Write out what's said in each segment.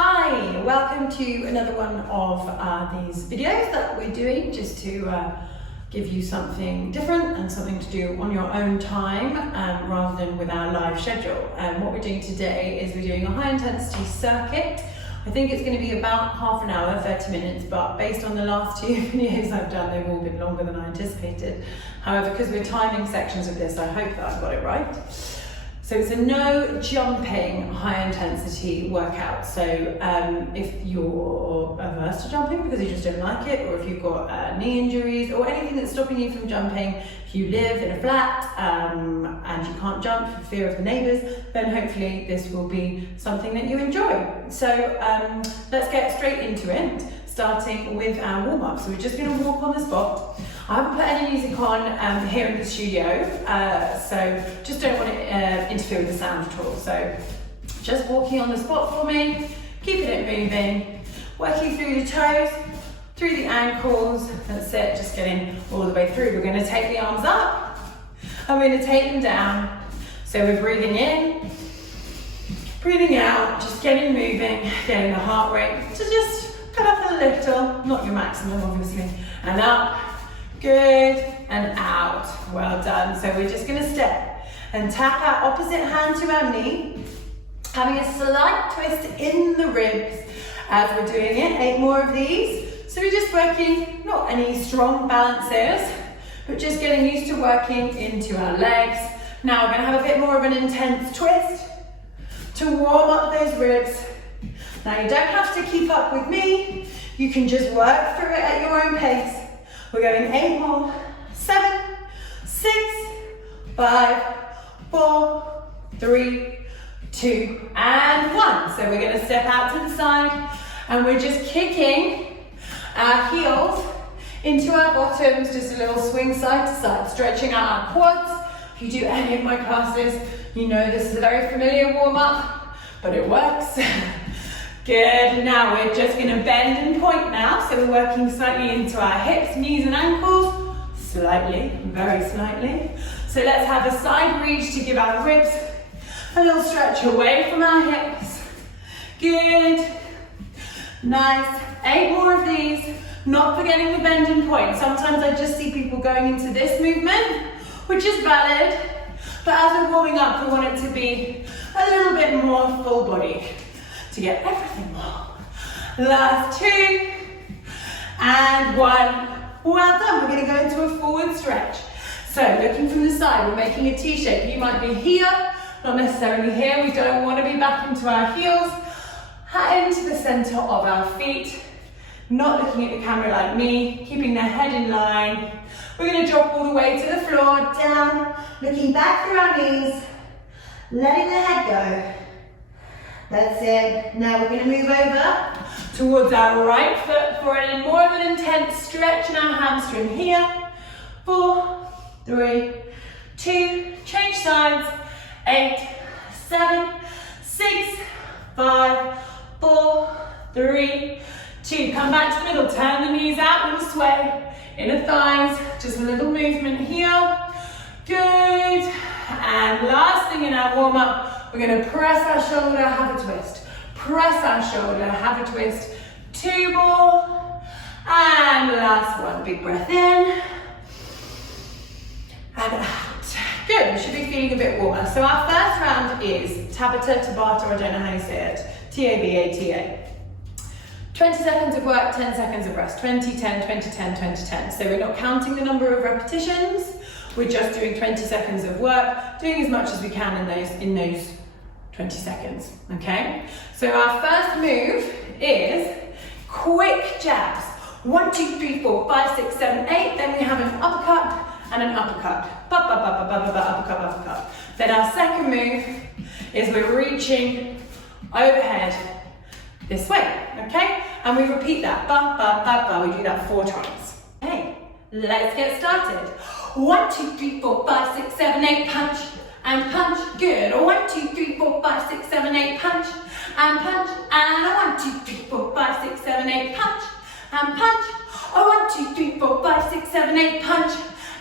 Hi, welcome to another one of these videos that we're doing just to give you something different and something to do on your own time rather than with our live schedule. What we're doing today is we're doing a high intensity circuit. I think it's going to be about half an hour, 30 minutes, but based on the last two videos I've done, they've all been longer than I anticipated. However, because we're timing sections of this, I hope that I've got it right. So it's a no jumping high intensity workout. So if you're averse to jumping because you just don't like it, or if you've got knee injuries or anything that's stopping you from jumping, if you live in a flat and you can't jump for fear of the neighbours, then hopefully this will be something that you enjoy. So let's get straight into it, starting with our warm-up. So we're just going to walk on the spot. I haven't put any music on here in the studio, so just don't want to interfere with the sound at all. So just walking on the spot for me, keeping it moving, working through the toes, through the ankles. That's it, just getting all the way through. We're going to take the arms up, and we're going to take them down. So we're breathing in, breathing out, just getting moving, getting the heart rate to just cut up a little, not your maximum obviously, and up. Good, and out. Well done. So we're just going to step and tap our opposite hand to our knee, having a slight twist in the ribs as we're doing it. 8 more of these. So we're just working, not any strong balances, but just getting used to working into our legs. Now we're going to have a bit more of an intense twist to warm up those ribs. Now you don't have to keep up with me. You can just work through it at your own pace. We're going 8 more, 7, 6, 5, 4, 3, 2, and 1. So we're going to step out to the side and we're just kicking our heels into our bottoms, just a little swing side to side, stretching out our quads. If you do any of my classes, you know this is a very familiar warm-up, but it works. Good, now we're just going to bend and point now, so we're working slightly into our hips, knees and ankles, slightly, very slightly. So let's have a side reach to give our ribs a little stretch away from our hips. Good, nice, 8 more of these, not forgetting the bend and point. Sometimes I just see people going into this movement, which is valid, but as we're warming up, we want it to be a little bit more full body, to get everything wrong. Last 2 and 1. Well done. We're going to go into a forward stretch. So looking from the side, we're making a T shape. You might be here, not necessarily here. We don't want to be back into our heels, into the center of our feet. Not looking at the camera like me, keeping the head in line. We're going to drop all the way to the floor, down, looking back through our knees, letting the head go. That's it. Now we're going to move over towards our right foot for more of an intense stretch in our hamstring here. 4, 3, 2, change sides. 8, 7, 6, 5, 4, 3, 2. Come back to the middle. Turn the knees out and sway. Inner thighs. Just a little movement here. Good. And last thing in our warm-up, we're going to press our shoulder, have a twist. Press our shoulder, have a twist. 2 more. And last one, big breath in. And out. Good, we should be feeling a bit warmer. So our first round is Tabata, I don't know how you say it. T-A-B-A-T-A. 20 seconds of work, 10 seconds of rest. 20, 10, 20, 10, 20, 10. So we're not counting the number of repetitions. We're just doing 20 seconds of work, doing as much as we can in those 20 seconds, okay? So our first move is quick jabs. 1, 2, 3, 4, 5, 6, 7, 8. Then we have an uppercut and an uppercut. Uppercut, uppercut. Then our second move is we're reaching overhead this way, okay? And we repeat that. We do that 4 times. Okay, let's get started. 1, 2, 3, 4, 5, 6, 7, 8, punch and punch. Good. 1, 2, 3, 4, 5, 6, 7, 8, punch and punch. And 1, 2, 3, 4, 5, 6, 7, 8, punch and punch. 1, 2, 3, 4, 5, 6, 7, 8, punch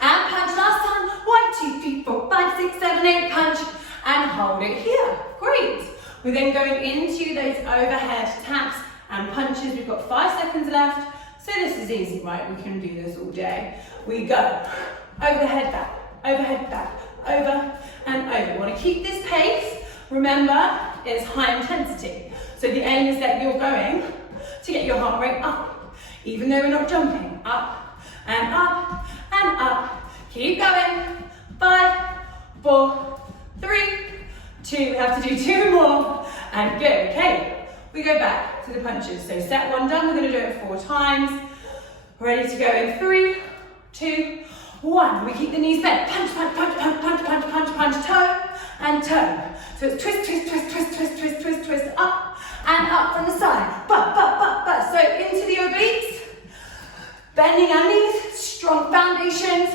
and punch. Last time. 1, 2, 3, 4, 5, 6, 7, 8, punch and hold it here. Great. We're then going into those overhead taps and punches. We've got 5 seconds left. So this is easy, right? We can do this all day. We go overhead back, over and over. We want to keep this pace. Remember, it's high intensity. So the aim is that you're going to get your heart rate up, even though we're not jumping. Up and up and up. Keep going. 5, 4, 3, 2. We have to do 2 more. And good. Okay. We go back to the punches. So set 1 done. We're going to do it 4 times. Ready to go in 3, 2, 1. We keep the knees bent. Punch, punch, punch, punch, punch, punch, punch, punch, toe and toe. So it's twist, twist, twist, twist, twist, twist, twist, twist, up and up from the side. But. So into the obliques. Bending our knees, strong foundations.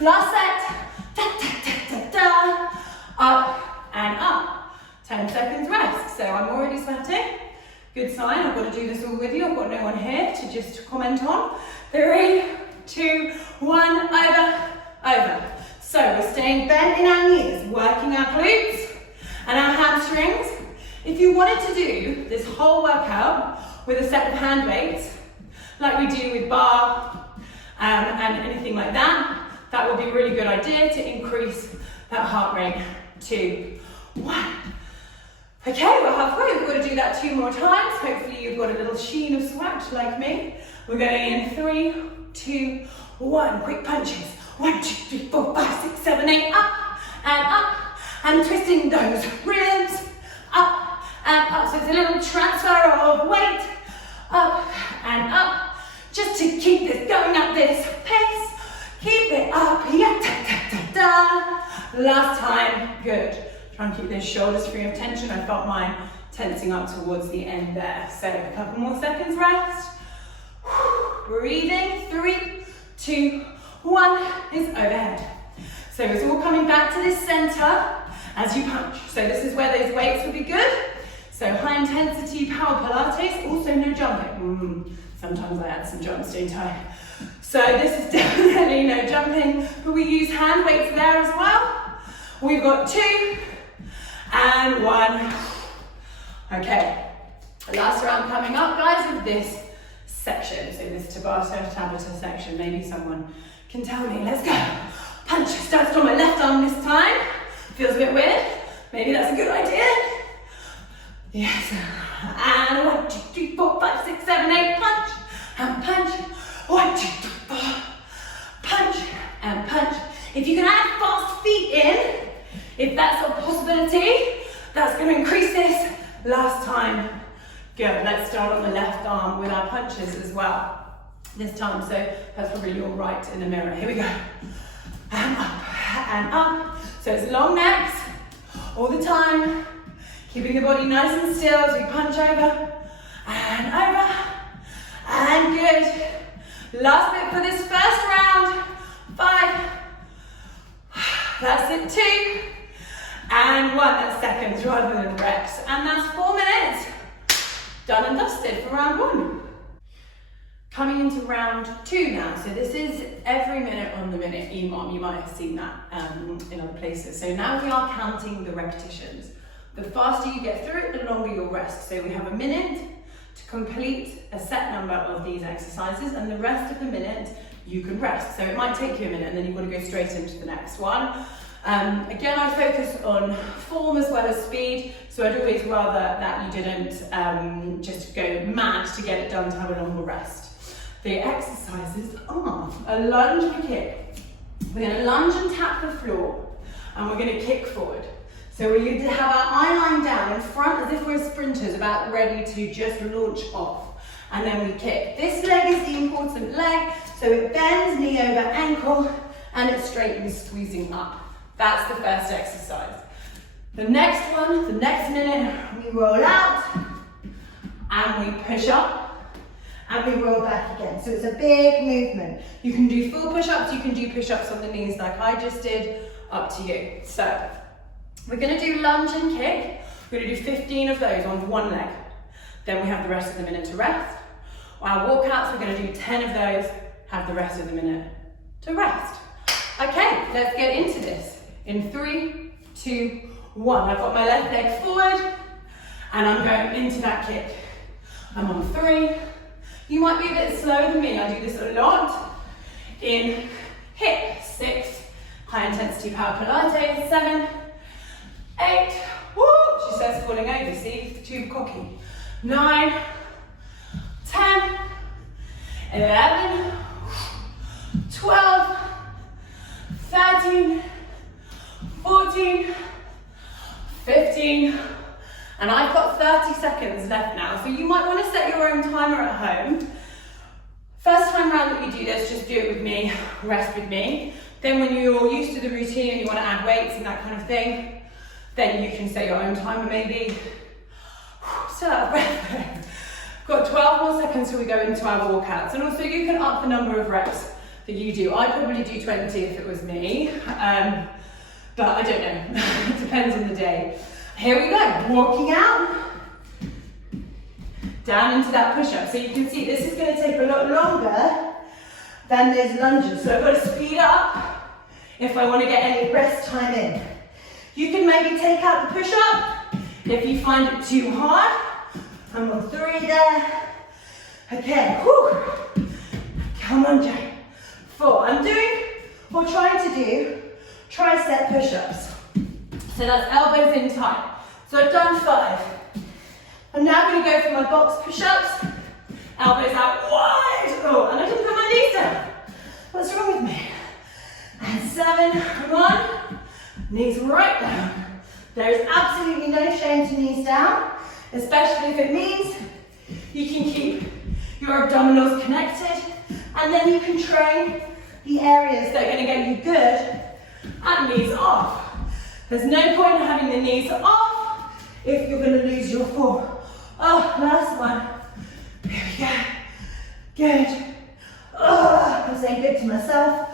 Last set. Da, da, da, da, da. Up and up. 10 seconds rest. So I'm already sweating. Good sign. I've got to do this all with you. I've got no one here to just comment on. 3, 2, 1, over. So we're staying bent in our knees, working our glutes and our hamstrings. If you wanted to do this whole workout with a set of hand weights, like we do with bar and anything like that, that would be a really good idea to increase that heart rate to 1. Okay, we're halfway. We've got to do that 2 more times. Hopefully you've got a little sheen of sweat like me. We're going in 3, 2, 1. Quick punches. 1, 2, 3, 4, 5, 6, 7, 8. Up. And twisting those ribs. Up and up. So it's a little transfer of weight. Up and up. Just to keep this going at this pace. Keep it up. Yeah, da, da, da, da. Last time. Good. Try and keep those shoulders free of tension. I felt mine tensing up towards the end there. So a couple more seconds rest. Breathing. 3, 2, 1 is overhead. So it's all coming back to this center as you punch. So this is where those weights will be good. So high intensity power Pilates, also no jumping. Sometimes I add some jumps, don't I? So this is definitely no jumping, but we use hand weights there as well. We've got 2 and 1. Okay, last round coming up, guys, of this section. So this Tabata section, maybe someone can tell me. Let's go. Punch, starts on my left arm this time. Feels a bit weird. Maybe that's a good idea. Yes. And 1, 2, 3, 4, 5, 6, 7, 8. Punch and punch. 1, 2, 3, 4. Punch and punch. If you can add fast feet in, if that's a possibility, that's going to increase this. Last time. Good. Let's start on the left arm with our punches as well. This time, so that's probably your right in the mirror. Here we go. And up and up. So it's long necks all the time. Keeping the body nice and still as we punch over. And good. Last bit for this first round. 5. That's it. 2. And 1. That's seconds rather than reps. And that's 4 minutes. Done and dusted for round 1. Coming into round 2 now. So this is every minute on the minute EMOM. You might have seen that in other places. So now we are counting the repetitions. The faster you get through it, the longer you'll rest. So we have a minute to complete a set number of these exercises, and the rest of the minute you can rest. So it might take you a minute and then you've got to go straight into the next one. Again, I focus on form as well as speed, so I'd always rather that you didn't just go mad to get it done to have a longer rest. The exercises are a lunge and a kick. We're going to lunge and tap the floor, and we're going to kick forward. So we're going to have our eye line down in front as if we're sprinters about ready to just launch off. And then we kick. This leg is the important leg, so it bends knee over ankle and it straightens, squeezing up. That's the first exercise. The next one, the next minute, we roll out and we push up and we roll back again. So it's a big movement. You can do full push-ups, you can do push-ups on the knees like I just did, up to you. So we're going to do lunge and kick. We're going to do 15 of those on one leg. Then we have the rest of the minute to rest. Our walkouts, we're going to do 10 of those, have the rest of the minute to rest. Okay, let's get into this. In 3, 2, 1. I've got my left leg forward, And I'm going into that kick. I'm on 3. You might be a bit slower than me. I do this a lot. In HIIT, 6. High intensity power Pilates, 7, 8. Woo! She starts falling over, see? Too cocky. 9, 10, 11, 12, 13, 14, 15, and I've got 30 seconds left now, so you might want to set your own timer at home. First time round that you do this, just do it with me, rest with me. Then when you're used to the routine and you want to add weights and that kind of thing, then you can set your own timer maybe. Still out of breath. Got 12 more seconds till we go into our walkouts, and also you can up the number of reps that you do. I'd probably do 20 if it was me, but I don't know. It depends on the day. Here we go, walking out, down into that push-up. So you can see this is going to take a lot longer than those lunges. So I've got to speed up if I want to get any rest time in. You can maybe take out the push-up if you find it too hard. I'm on 3 there. Okay, whew. Come on, Jay. 4. I'm doing, or trying to do, tricep push-ups. So that's elbows in tight. So I've done 5. I'm now going to go for my box push-ups. Elbows out wide. Oh, and I didn't put my knees down. What's wrong with me? And 7, come on. Knees right down. There is absolutely no shame to knees down, especially if it means you can keep your abdominals connected, and then you can train the areas that are going to get you good and knees off. There's no point in having the knees off if you're going to lose your form. Oh, last one. Here we go. Good. Oh, I'm saying good to myself.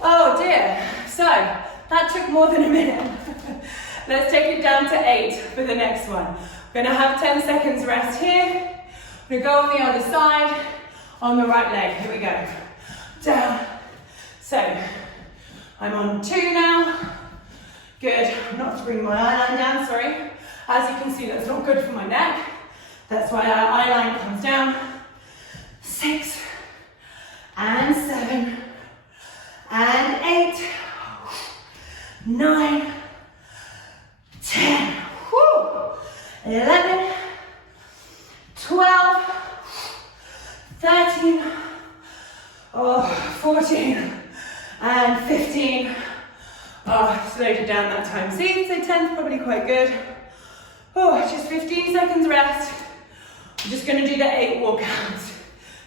Oh dear. So, that took more than a minute. Let's take it down to 8 for the next one. We're going to have 10 seconds rest here. We're going to go on the other side, on the right leg. Here we go. Down. So, I'm on 2 now. Good. Not to bring my eye line down, sorry. As you can see, that's not good for my neck. That's why our eye line comes down. 6, and 7, and 8, 9, 10, whew, 11, 12, 13, 14, and 15. Oh, slowed it down that time. See, so 10's probably quite good. Oh, just 15 seconds rest. I'm just going to do the 8 walkouts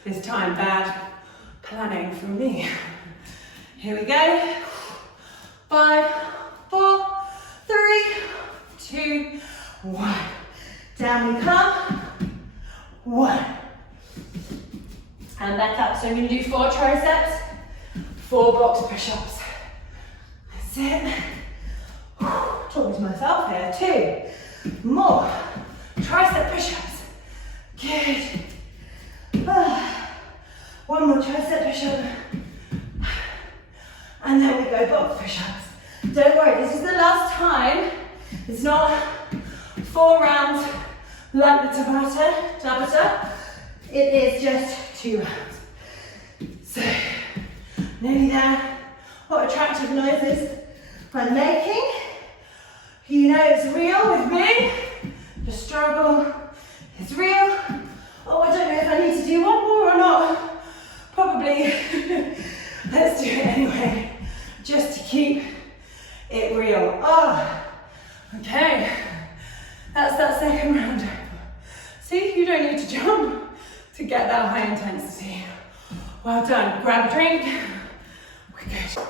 this time. Bad planning from me. Here we go. 5, 4, 3, 2, 1. Down we come. 1. And back up. So I'm going to do 4 triceps, 4 box push-ups. That's it. Talking to myself here. 2 more tricep push-ups. Good. 1 more tricep push-up. And then we go box push-ups. Don't worry, this is the last time. It's not 4 rounds like the Tabata. It is just 2 rounds. So, nearly there. What attractive noises I'm making. You know it's real with me. The struggle is real. Oh, I don't know if I need to do 1 more or not. Probably. Let's do it anyway, just to keep it real. Oh, okay. That's that second round over. See, you don't need to jump to get that high intensity. Well done. Grab a drink. We're good.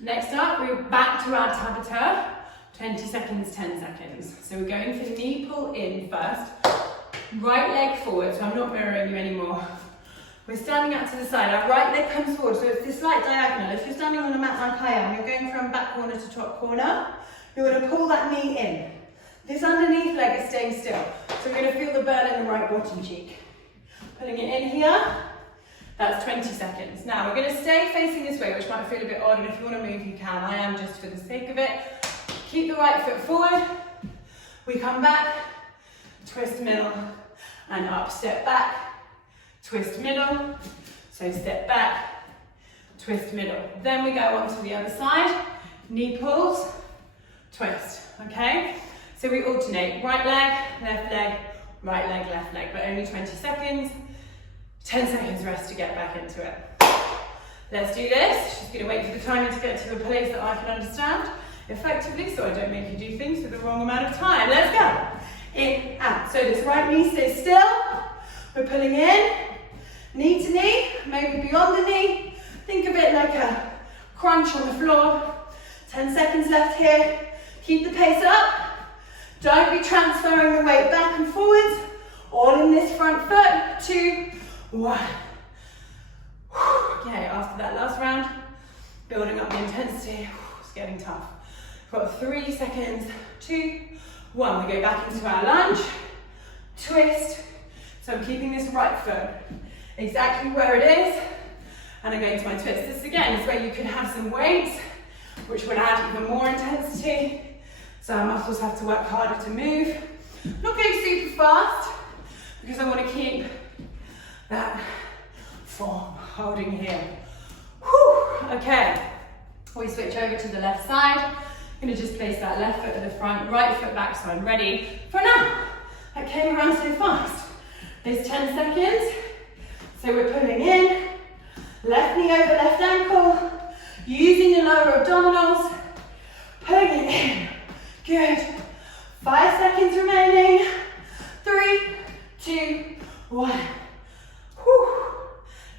Next up, we're back to our Tabata. 20 seconds, 10 seconds. So we're going for the knee pull in first. Right leg forward, so I'm not mirroring you anymore. We're standing out to the side. Our right leg comes forward, so it's this slight diagonal. If you're standing on a mat like I am, you're going from back corner to top corner. You're going to pull that knee in. This underneath leg is staying still. So we're going to feel the burn in the right bottom cheek. Putting it in here. That's 20 seconds. Now we're going to stay facing this way, which might feel a bit odd, and if you want to move, you can. I am just for the sake of it. Keep the right foot forward. We come back. twist middle, and up, step back, twist middle, so step back, twist middle. Then we go on to the other side, knee pulls, twist, okay? So we alternate, right leg, right leg, left leg, but only 20 seconds, 10 seconds rest to get back into it. Let's do this. Just gonna wait for the timing to get to a place that I can understand effectively so I don't make you do things for the wrong amount of time. Let's go. In, out. So this right knee stays still. We're pulling in, knee to knee, maybe beyond the knee. Think of it like a crunch on the floor. 10 seconds left here. Keep the pace up. Don't be transferring the weight back and forwards. All in this front foot. 2, 1. Okay, after that last round, building up the intensity. It's getting tough. We've got 3 seconds. 2, 1. We go back into our lunge. Twist. So I'm keeping this right foot exactly where it is. And I'm going to my twist. This again is where you can have some weights, which will add even more intensity. So our muscles have to work harder to move. Not going super fast, because I want to keep that form holding here. Whew. Okay, we switch over to the left side. I'm going to just place that left foot at the front, right foot back, so I'm ready for now. That came around so fast. There's 10 seconds. So we're pulling in, left knee over left ankle, using the lower abdominals, pulling it in. Good. 5 seconds remaining. 3, 2, 1. Whew.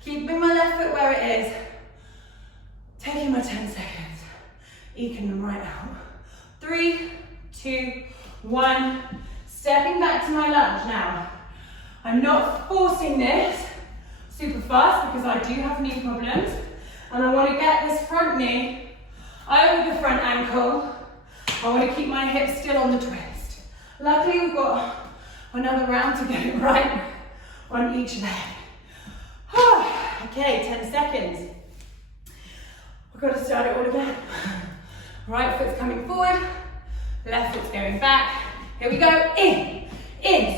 Keeping my left foot where it is. Taking my 10 seconds. Eking them right out. 3, 2, 1. Stepping back to my lunge now. I'm not forcing this super fast because I do have knee problems. And I want to get this front knee over the front ankle. I want to keep my hips still on the twist. Luckily we've got another round to get it right on each leg. Okay, 10 seconds. We've got to start it all again. Right foot's coming forward, left foot's going back. Here we go, in.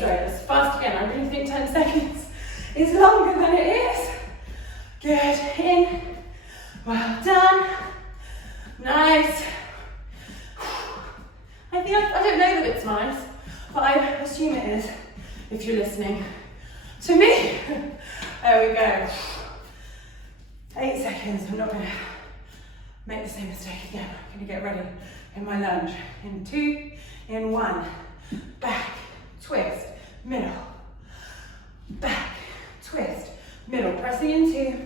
Sorry, that's fast again. I really think 10 seconds is longer than it is. Good, in. Well done. Nice. I don't know that it's nice, but I assume it is if you're listening to me. There we go. 8 seconds. I'm not going to make the same mistake again. I'm going to get ready in my lunge. In 2, in 1. Back, twist, middle. Back, twist, middle. Pressing into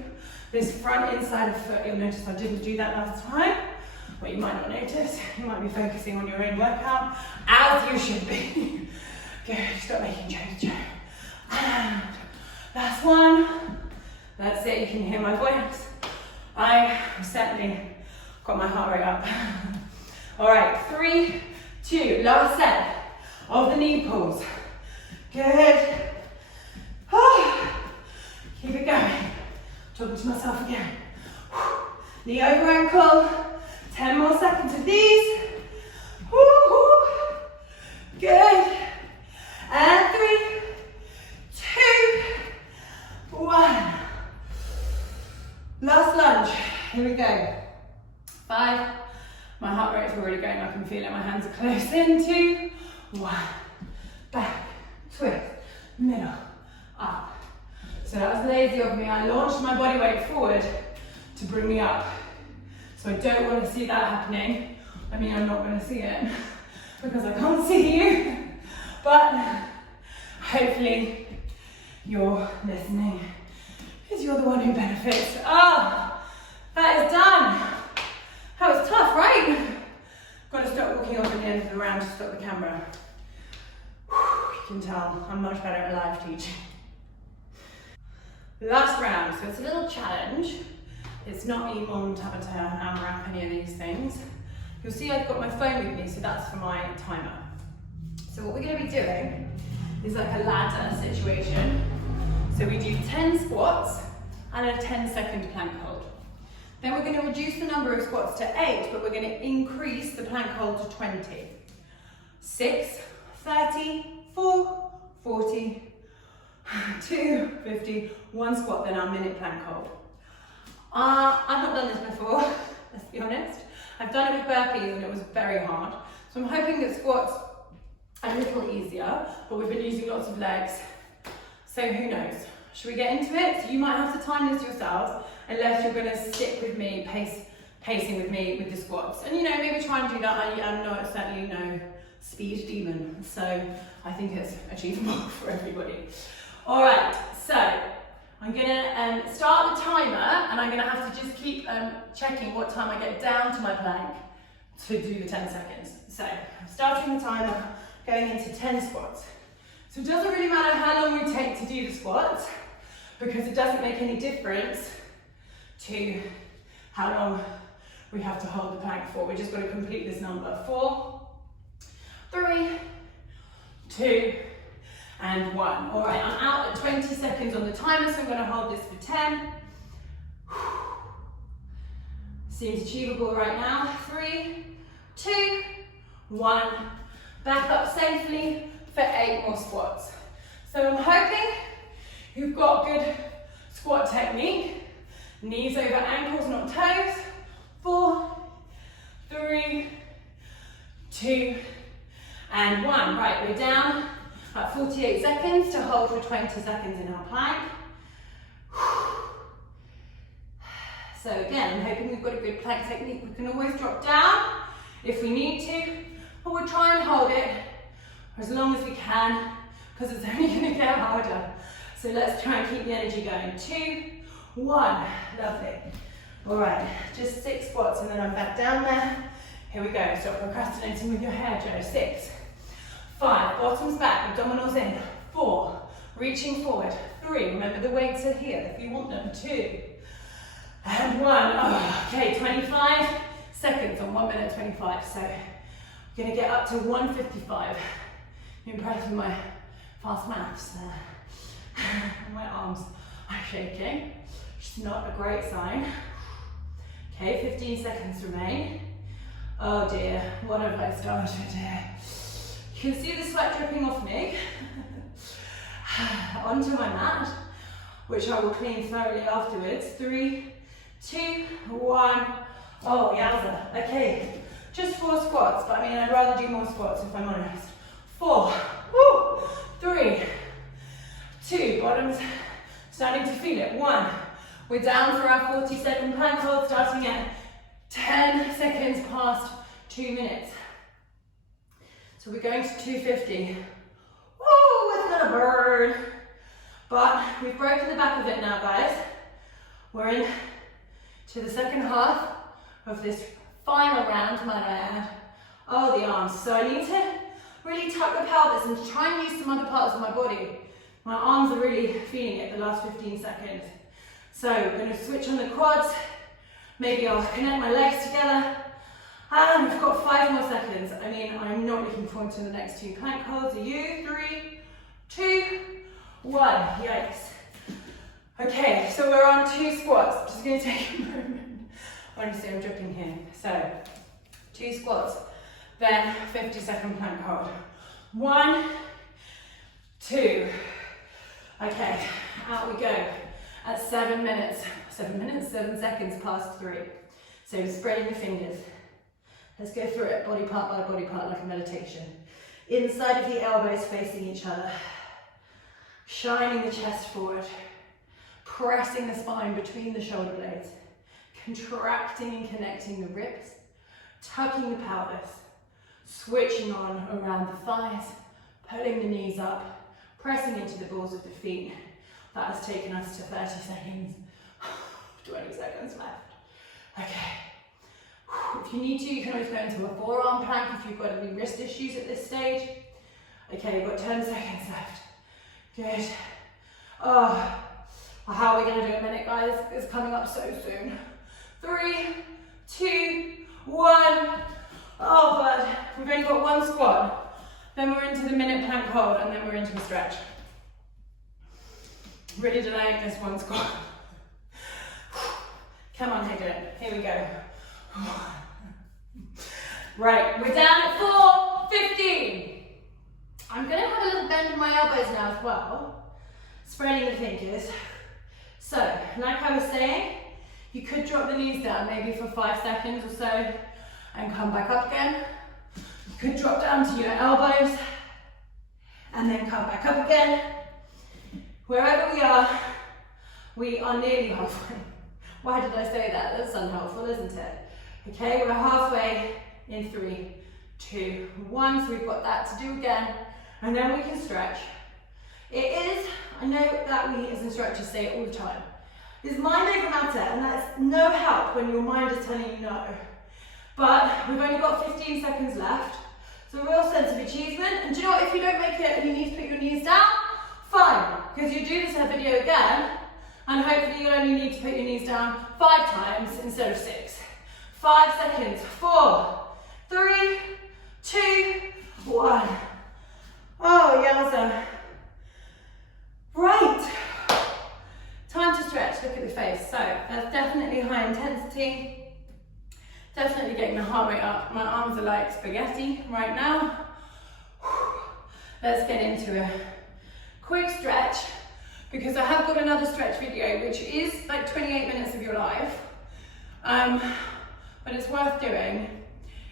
this front inside of foot. You'll notice I didn't do that last time. What you might not notice, you might be focusing on your own workout, as you should be. Good, stop making change. And last one. That's it, you can hear my voice. I certainly got my heart rate up. All right, 3, 2, last set of the knee pulls. Good. Keep it going. Talking to myself again. Knee over ankle. 10 more seconds of these. Woo-hoo. Good. And 3, 2, 1. Last lunge. Here we go. 5. My heart rate's already going. I can feel it. My hands are close. In 2, 1. Back. Twist. Middle. Up. So that was lazy of me. I launched my body weight forward to bring me up. So I don't want to see that happening. I mean, I'm not going to see it because I can't see you. But hopefully you're listening because you're the one who benefits. Ah, that is done. That was tough, right? Got to stop walking off at the end of the round to stop the camera. You can tell I'm much better at live teaching. Last round, so it's a little challenge. It's not Emon, Tabata, AMRAP, any of these things. You'll see I've got my phone with me, so that's for my timer. So what we're going to be doing is like a ladder situation. So we do 10 squats and a 10-second plank hold. Then we're going to reduce the number of squats to 8, but we're going to increase the plank hold to 20. 6, 30, 4, 40, 2, 50, one squat, then our minute plank hold. I've not done this before, let's be honest. I've done it with burpees and it was very hard. So I'm hoping that squats are a little easier, but we've been using lots of legs. So who knows? Should we get into it? So you might have to time this yourselves, unless you're gonna stick with me, pacing with me with the squats. And you know, maybe try and do that. I'm not certainly no speed demon, so I think it's achievable for everybody. All right, so I'm gonna start the timer, and I'm gonna have to just keep checking what time I get down to my plank to do the 10 seconds. So I'm starting the timer, going into 10 squats. So it doesn't really matter how long we take to do the squats, because it doesn't make any difference to how long we have to hold the plank for. We just got to complete this number. 4, 3, 2, and 1. All right, I'm out at 20 seconds on the timer, so I'm going to hold this for 10. Seems achievable right now. 3, 2, 1. Back up safely for 8 more squats. So I'm hoping you've got good squat technique. Knees over ankles, not toes. 4, 3, 2, and 1. Right, we're down at 48 seconds to hold for 20 seconds in our plank. So again, I'm hoping we've got a good plank technique. We can always drop down if we need to, but we'll try and hold it for as long as we can, because it's only going to get harder. So let's try and keep the energy going. 2, 1, lovely. All right, just 6 squats and then I'm back down there. Here we go, stop procrastinating with your hair, Joe. 6, 5, bottoms back, abdominals in. 4, reaching forward. 3, remember the weights are here if you want them. 2, and 1. Oh, okay, 25 seconds on 1 minute 25. So we're gonna get up to 155. I'm impressed with my fast maths there. My arms are shaking, which is not a great sign. Okay, 15 seconds remain. Oh dear, what have I started here? You can see the sweat dripping off me onto my mat, which I will clean thoroughly afterwards. 3, 2, 1. Oh, yowza. Okay, just 4 squats, but I mean, I'd rather do more squats if I'm honest. 4, woo, 3, 2, bottoms starting to feel it. 1, we're down for our 40-second plank hold, starting at 10 seconds past 2 minutes. So we're going to 250. Woo, it's gonna burn. But we've broken the back of it now, guys. We're in to the second half of this final round, might I add. Oh, the arms. So I need to really tuck the pelvis and try and use some other parts of my body. My arms are really feeling it the last 15 seconds. So we're going to switch on the quads. Maybe I'll connect my legs together. And we've got 5 more seconds. I mean, I'm not looking forward to the next 2 plank holds. Are you? 3, 2, 1. Yikes. Okay, so we're on 2 squats. I'm just going to take a moment. Honestly, I'm dripping here. So 2 squats, then 50-second plank hold. 1, 2. Okay, out we go. At 7 minutes, 7 seconds past 3. So spreading the fingers. Let's go through it body part by body part like a meditation. Inside of the elbows facing each other. Shining the chest forward. Pressing the spine between the shoulder blades. Contracting and connecting the ribs. Tucking the pelvis. Switching on around the thighs. Pulling the knees up. Pressing into the balls of the feet. That has taken us to 30 seconds. 20 seconds left. Okay. If you need to, you can always go into a forearm plank if you've got any wrist issues at this stage. Okay, we've got 10 seconds left. Good. Oh, how are we going to do a minute, guys? It's coming up so soon. 3, 2, 1. Oh, but we've only got 1 squat. Then we're into the minute plank hold, and then we're into a stretch. Really delaying this 1 squat. Come on, take it. Here we go. Right, we're down at 4:15. I'm going to have a little bend in my elbows now as well, spreading the fingers. So, like I was saying, you could drop the knees down maybe for 5 seconds or so and come back up again. You could drop down to your elbows and then come back up again. Wherever we are nearly halfway. Why did I say that? That's unhelpful, isn't it? Okay, we're halfway in 3, 2, 1. So we've got that to do again. And then we can stretch. I know that we as instructors say it all the time, is mind over matter, and that's no help when your mind is telling you no. But we've only got 15 seconds left, so a real sense of achievement. And do you know what, if you don't make it and you need to put your knees down, fine, because you do this video again, and hopefully you'll only need to put your knees down 5 times instead of 6. 5 seconds, 4, 3, 2, 1. Oh, yowza. Right. Time to stretch, look at the face. So that's definitely high intensity. Definitely getting the heart rate up. My arms are like spaghetti right now. Let's get into a quick stretch because I have got another stretch video which is like 28 minutes of your life. But it's worth doing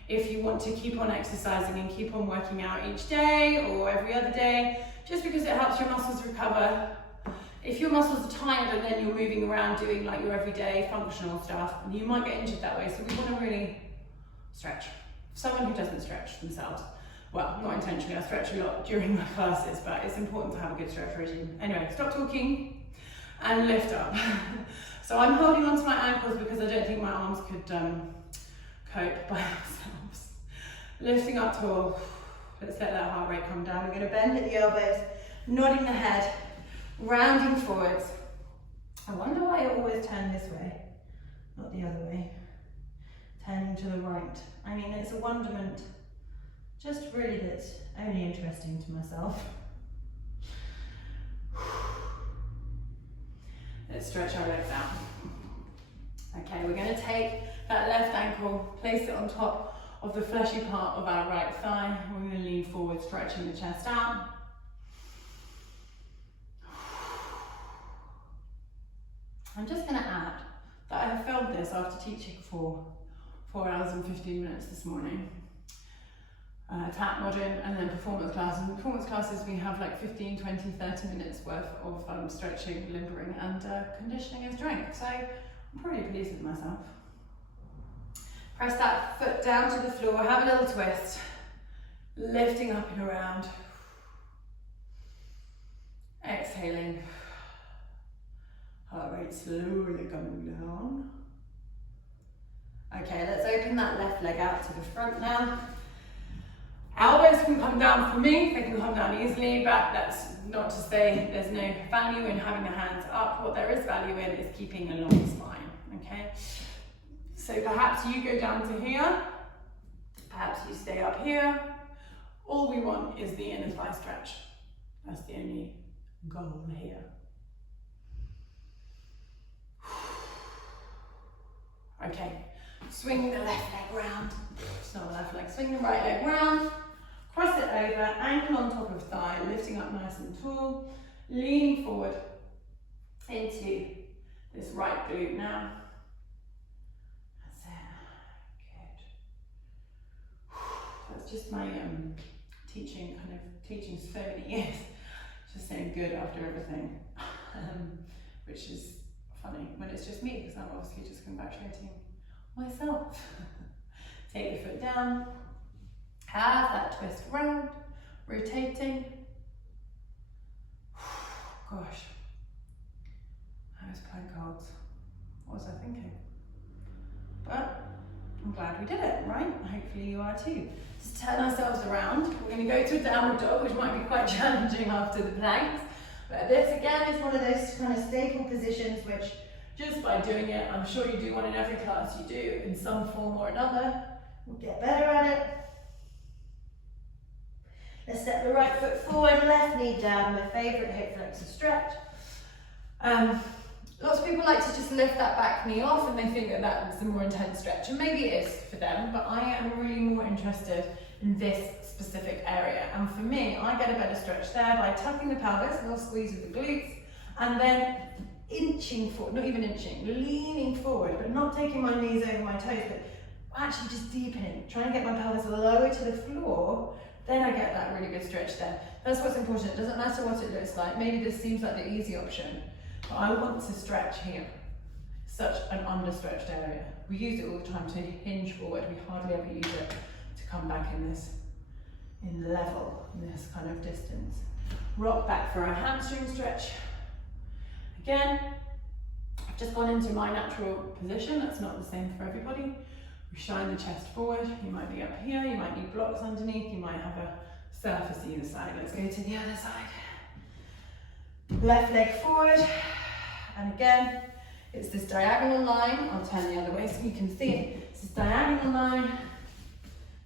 if you want to keep on exercising and keep on working out each day or every other day, just because it helps your muscles recover. If your muscles are tired and then you're moving around doing like your everyday functional stuff, you might get injured that way. So we want to really stretch. Someone who doesn't stretch themselves, well, not intentionally, I stretch a lot during my classes, but it's important to have a good stretch regime. Anyway, stop talking and lift up. So I'm holding on to my ankles because I don't think my arms could cope by themselves. Lifting up tall. Let's let that heart rate come down. We're going to bend at the elbows, nodding the head, rounding forwards. I wonder why it always turned this way, not the other way. Turning to the right. I mean, it's a wonderment, just really that's only interesting to myself. Let's stretch our legs out. Okay, we're going to take that left ankle, place it on top of the fleshy part of our right thigh. We're going to lean forward, stretching the chest out. I'm just going to add that I have filmed this after teaching for 4 hours and 15 minutes this morning. Tap, modern, and then performance classes. In performance classes we have like 15, 20, 30 minutes worth of stretching, limbering, and conditioning and strength. So I'm pretty pleased with myself. Press that foot down to the floor, have a little twist, lifting up and around. Exhaling. Heart rate slowly coming down. Okay, let's open that left leg out to the front now. Elbows can come down for me, they can come down easily, but that's not to say there's no value in having the hands up. What there is value in is keeping a long spine, okay? So perhaps you go down to here, perhaps you stay up here. All we want is the inner thigh stretch. That's the only goal here. Okay, swing the left leg round. It's not the left leg, swing the right leg round. Cross it over, ankle on top of thigh, lifting up nice and tall, leaning forward into this right glute now. That's it. Good. That's just my teaching so many years, just saying good after everything, which is funny when it's just me, because I'm obviously just congratulating myself. Take the foot down, have that twist around, rotating. Gosh, I was plank holds. What was I thinking? But I'm glad we did it, right? Hopefully you are too. Just turn ourselves around. We're going to go to a downward dog, which might be quite challenging after the planks. But this again is one of those kind of staple positions which, just by doing it, I'm sure you do one in every class you do in some form or another. We'll get better at it. Let's step the right foot forward, left knee down, my favourite hip flexor stretch. Lots of people like to just lift that back knee off and they think that that's the more intense stretch, and maybe it is for them, but I am really more interested in this specific area. And for me, I get a better stretch there by tucking the pelvis, a little squeeze of the glutes, and then inching forward, not even inching, leaning forward, but not taking my knees over my toes, but actually just deepening, trying to get my pelvis lower to the floor. Then I get that really good stretch there. That's what's important. It doesn't matter what it looks like. Maybe this seems like the easy option, but I want to stretch here. Such an understretched area. We use it all the time to hinge forward. We hardly ever use it to come back in level, in this kind of distance. Rock back for a hamstring stretch. Again, I've just gone into my natural position. That's not the same for everybody. We shine the chest forward. You might be up here, you might need blocks underneath, you might have a surface either side. Let's go to the other side. Left leg forward, and again, it's this diagonal line. I'll turn the other way so you can see it. It's this diagonal line,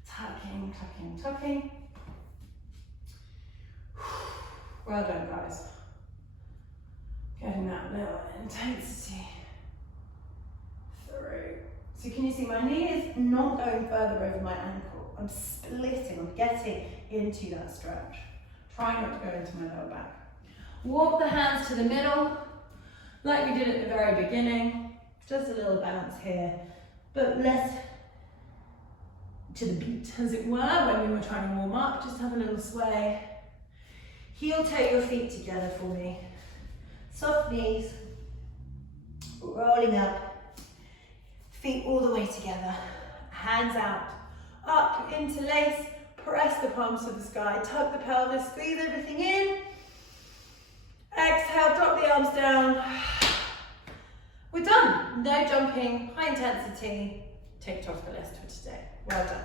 tucking, tucking, tucking. Well done, guys. Getting that little intensity through. So can you see my knee is not going further over my ankle. I'm splitting, I'm getting into that stretch. Try not to go into my lower back. Walk the hands to the middle, like we did at the very beginning. Just a little bounce here, but less to the beat, as it were, when we were trying to warm up. Just have a little sway. Heel toe your feet together for me. Soft knees, rolling up. Feet all the way together, hands out, up, interlace, press the palms to the sky, tuck the pelvis, squeeze everything in. Exhale, drop the arms down. We're done. No jumping, high intensity. Take it off the list for today. Well done.